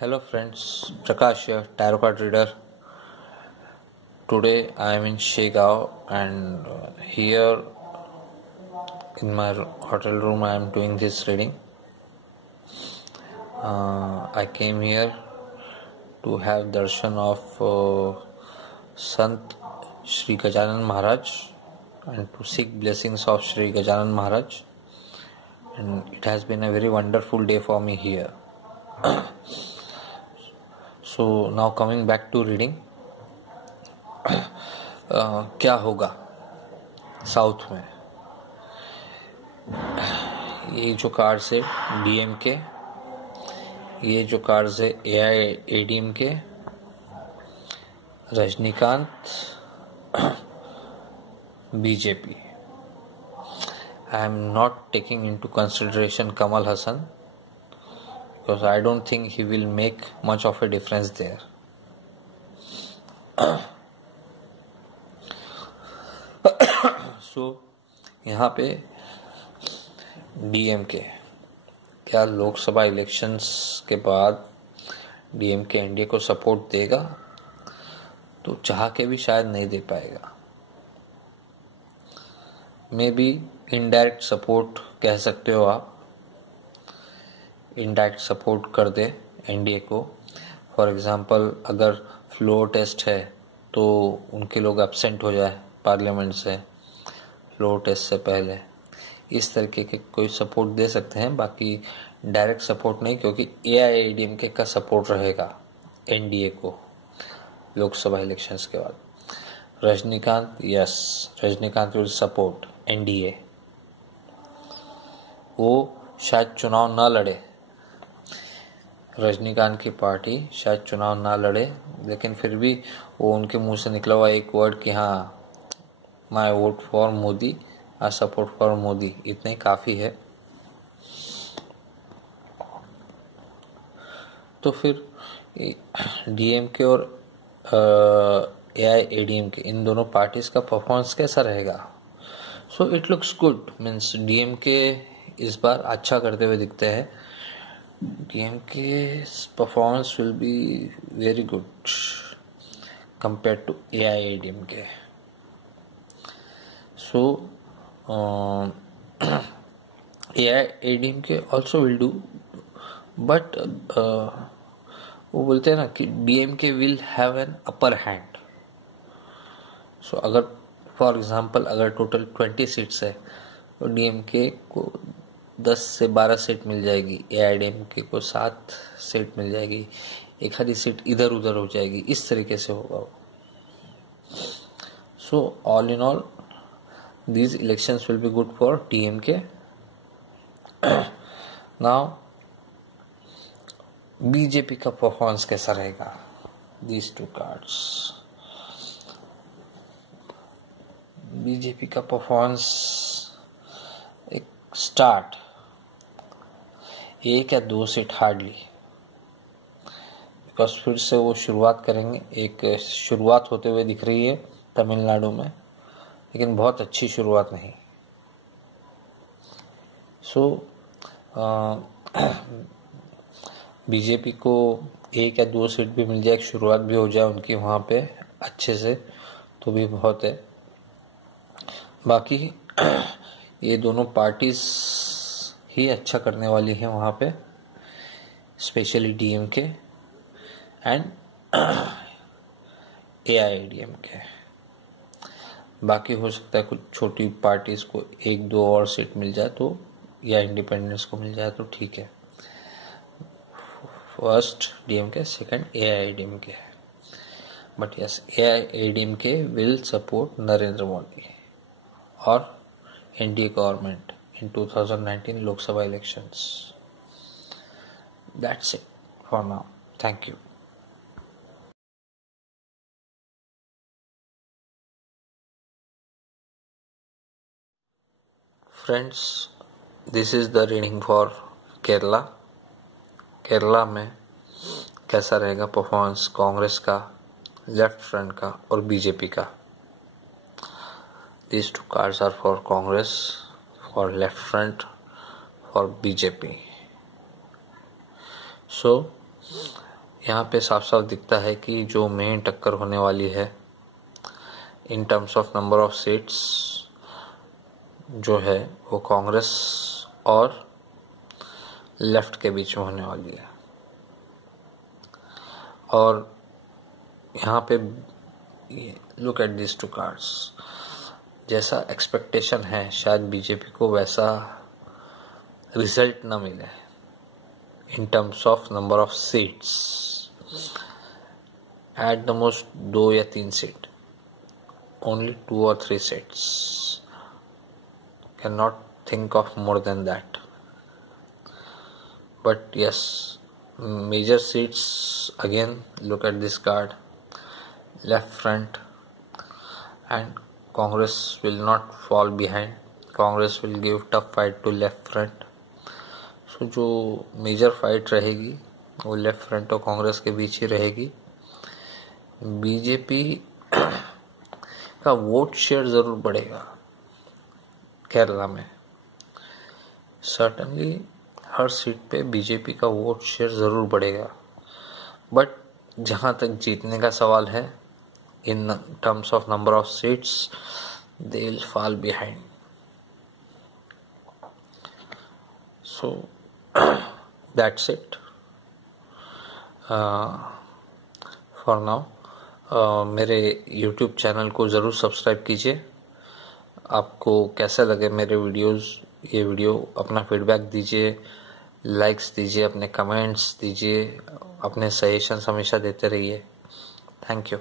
Hello friends, Prakash here, tarot card reader. Today I am in Shegao and here in my hotel room I am doing this reading. I came here to have darshan of Sant Shri Gajanan Maharaj and to seek blessings of Shri Gajanan Maharaj, and it has been a very wonderful day for me here. So now coming back to reading. क्या होगा south में, ये जो cards है DMK, ये जो cards है AIADMK, Rajinikanth, BJP. I am not taking into consideration Kamal Hassan because I don't think he will make much of a difference there. So यहाँ पे डीएमके क्या लोकसभा इलेक्शंस के बाद डीएमके एनडीए को सपोर्ट देगा? तो चाह के भी शायद नहीं दे पाएगा. मे बी इनडायरेक्ट सपोर्ट कह सकते हो आप, इनडायरेक्ट सपोर्ट कर दे एनडीए को. फॉर एग्जांपल अगर फ्लोर टेस्ट है तो उनके लोग एब्सेंट हो जाए पार्लियामेंट से फ्लोर टेस्ट से पहले, इस तरीके के कोई सपोर्ट दे सकते हैं. बाकी डायरेक्ट सपोर्ट नहीं, क्योंकि एआईएडीएमके का सपोर्ट रहेगा एनडीए को लोकसभा इलेक्शंस के बाद. Rajinikanth, yes, Rajinikanth will support NDA. वो शायद चुनाव ना लड़े, रजनीकांत की पार्टी शायद चुनाव ना लड़े, लेकिन फिर भी वो उनके मुंह से निकला हुआ एक वर्ड कि हाँ माई vote for Modi, I support for Modi, इतने काफ़ी है. तो फिर डीएमके और एआईएडीएमके इन दोनों पार्टीज का परफॉर्मेंस कैसा रहेगा? So it looks good. Means DMK इस बार अच्छा करते हुए दिखते हैं. DMK performance will be very good compared to AIADMK. So AIADMK also will do, but वो बोलते हैं ना कि DMK will have an upper hand. So अगर फॉर एग्जांपल अगर टोटल 20 सीट्स है तो DMK को 10 से 12 सीट मिल जाएगी, AIADMK को 7 सीट मिल जाएगी, एक आधी सीट इधर उधर हो जाएगी, इस तरीके से होगा वो. So all in all these elections will be good for DMK. Now BJP का परफॉर्मेंस कैसा रहेगा? These two cards. बीजेपी का परफॉर्मेंस एक स्टार्ट 1 या 2 सीट हार्डली, बिकॉज फिर से वो शुरुआत करेंगे. एक शुरुआत होते हुए दिख रही है तमिलनाडु में, लेकिन बहुत अच्छी शुरुआत नहीं. सो बीजेपी को 1 या 2 सीट भी मिल जाए, एक शुरुआत भी हो जाए उनकी वहाँ पे अच्छे से, तो भी बहुत है. बाकी ये दोनों पार्टीज ही अच्छा करने वाली है वहाँ पे, स्पेशली डीएमके एंड एआईएडीएमके. बाकी हो सकता है कुछ छोटी पार्टीज को 1-2 और सीट मिल जाए तो, या इंडिपेंडेंस को मिल जाए तो ठीक है. First DMK, second AIADMK. But yes, AIADMK will support Narendra Modi और NDA government in 2019 Lok Sabha elections. That's it for now. Thank you. Friends, this is the reading for Kerala. Kerala में कैसा रहेगा परफॉर्मेंस कांग्रेस का, लेफ्ट फ्रंट का और बीजेपी का? These 2 cards are for Congress, for left front, for BJP. So यहाँ पे साफ साफ दिखता है कि जो मेन टक्कर होने वाली है in terms of number of seats जो है वो कांग्रेस और लेफ्ट के बीच में होने वाली है। और यहाँ पे look at this to cards, जैसा एक्सपेक्टेशन है शायद बीजेपी को वैसा रिजल्ट ना मिले in terms of number of seats. At the most 2 या 3 seat, only 2 or 3 seats, can not think of more than that. But yes, major seats again, look at this card, left front, and Congress will not fall behind. Congress will give tough fight to left front. So जो major fight रहेगी वो left front और कांग्रेस के बीच ही रहेगी। BJP का vote share जरूर बढ़ेगा केरला में, सर्टनली हर सीट पे बीजेपी का वोट शेयर ज़रूर बढ़ेगा। बट जहाँ तक जीतने का सवाल है in terms of number of seats, they will fall behind. So that's it for now. मेरे YouTube चैनल को ज़रूर सब्सक्राइब कीजिए। आपको कैसा लगे मेरे वीडियोस, ये वीडियो अपना फीडबैक दीजिए, लाइक्स दीजिए, अपने कमेंट्स दीजिए, अपने सजेशंस हमेशा देते रहिए। Thank you.